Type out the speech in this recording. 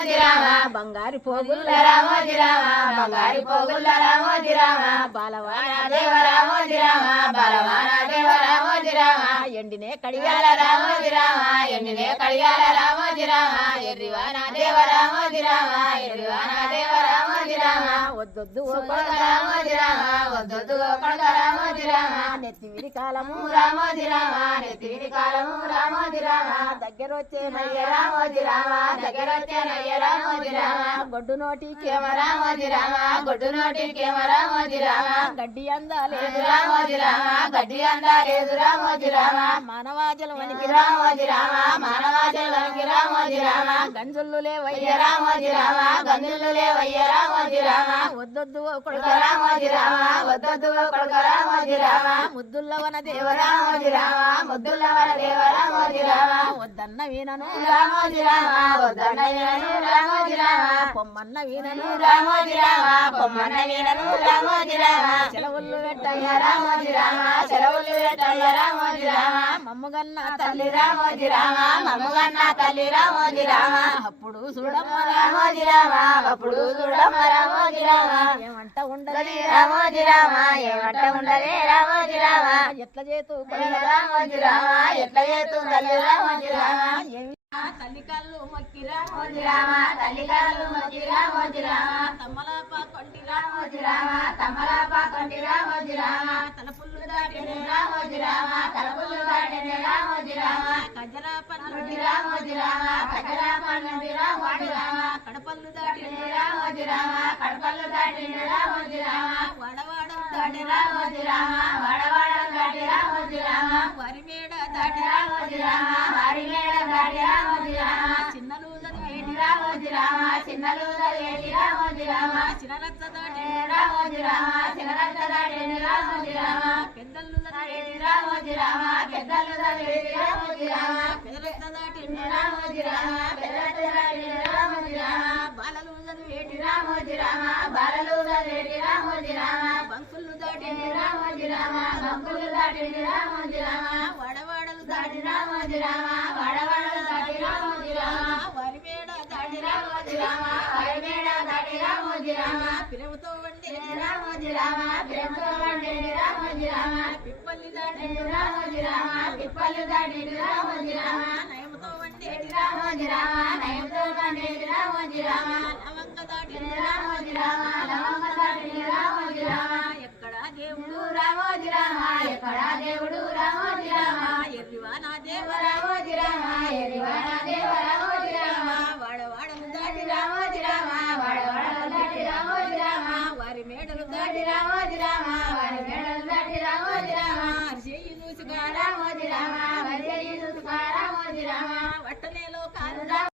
బంగారు పోగుల రామోజీ రామ బంగారు పోగుల రామోజీ రామ బాలవాన దేవ రామోజీ రామ బాలవాన దేవ రామోజీ రామ ఎండినే కడియాల రామోజీ రామ ఎండినే కడియాల రామోజీ రామ ఎర్రివాన దేవ రామోజీ రామ ఎర్రివాన దేవ రామోజీ రామ వద్దొద్దు కొడక రామోజీ రామ వద్దొద్దు కొడక రామోజీ రామ నెత్తివిరి కాలము రామోజీ రామ నెత్తివిరి కాలము రామోజీ రామ దగ్గరొచ్చే నయ్య రామోజీ రామ దగ్గరొచ్చే నయ్య రామోజీ రామ గొడ్డు నోటికేమ రామోజీ రామ గొడ్డు నోటికేమ రామోజీ రామ గడ్డి అందాలేదు రామోజీ రామ గడ్డి అందాలేదు రామోజీ రామ మానవాజల వనికి రామోజీ రామ మానవాజల వనికి రామోజీ రామ గంజుల్లు లేవయ్య రామోజీ రామ గంజుల్లు లేవయ్య రామోజీ రామ వద్దొద్దు కొడుక రామోజీ రామ వద్దొద్దు కొడుక రామోజీ రామ ముద్దుల్లవన దేవ రామోజీ రామ ముద్దుల్లవన దేవ రామోజీ రామ వద్దన్న వీనను రామోజీ రామ వద్దన్న వీనను రామోజీ రామ పొమ్మన్న వీనను రామోజీ రామ పొమ్మన్న వీనను రామోజీ రామ సెలవులు పెట్టయ్య రామోజీ రామ సెలవులు పెట్టయ్య రామోజీ రామ మమ్ముగన్న తల్లి రామోజీ రామ మమ్ముగన్న తల్లి రామోజీ రామ అప్పుడు చూడమ్మ రామోజీ రామ అప్పుడు చూడమ్మ రామోజీ రామ ఏమంట ఉండదు రామోజీ రామ ఏమంట ఉండదే రామోజీ రామ ఎట్ల చేతు రామోజీ రామ ఎట్ల చేతు తల్లి రామోజీ రామ తల్లి కళ్ళు మొక్కి రామోజీ రామ తల్లి కళ్ళు మొక్కి రామోజీ రామ తమ్మలాప కొంటి రామోజీ రామ తమ్మలాప కొంటి రామోజీ రామ తలపుల్లు దాటిన రామోజీ రామ తలపుల్లు దాటిన రామోజీ రామ కజరా పన్నుడి రామోజీ రామ కజరా పన్నుడి రామోజీ రామ కడపల్లు దాటిన రామోజీ రామ కడపల్లు దాటిన రామోజీ రామ వడవాడ దాటి రామోజీ రామ వడవాడ దాటి రామోజీ రామ వరిమేడ దాటి రామోజీ రామ వరిమేడ దాటి రామోజీ రామ చిన్నలు వేటి రామోజీ రామ చిన్నలు వేటి రామోజీ రామ చిన్నరత్త దాటి రామోజీ రామ చిన్నరత్త దాటి రామోజీ రామ పెద్దలు వేటి రామోజీ రామ పెద్దలు వేటి రామోజీ రామ పెద్దరత్త దాటి రామోజీ రామ పెద్దరత్త దాటి రామోజీ రామ బాలలు వేటి రామోజీ రామ బాలలు వేటి రామోజీ రామ బంకులు దాటి రామోజీ రామ బంకులు దాటి రామోజీ రామ వడవాడలు దాటి రామోజీ రామ వడవాడలు దాటి రామోజీ రామ వరిమేడ దాటి రామోజీ రామ వరిమేడ దాటి రామోజీ రామ పిరముతో వండి రామోజీ రామ పిరముతో వండి రామోజీ రామ పిప్పల్లి దాటి రామోజీ రామ పిప్పల్లి దాటి రామోజీ రామ నయముతో వండి రామోజీ రామ నయముతో వండి రామోజీ రామ లవంగ దాటి రామోజీ రామ లవంగ దాటి రామోజీ రామ ఎక్కడ దేవుడు రామోజీ రామ ఎక్కడ దేవుడు రామోజీ రామ ఎర్రివాన దేవ రామోజీ రామ ఎర్రివాన దేవ రామోజీ రామ వాడవాడలు దాటి రామోజీ రామ వాడవాడలు దాటి రామోజీ రామ వారి మేడలు దాటి రామోజీ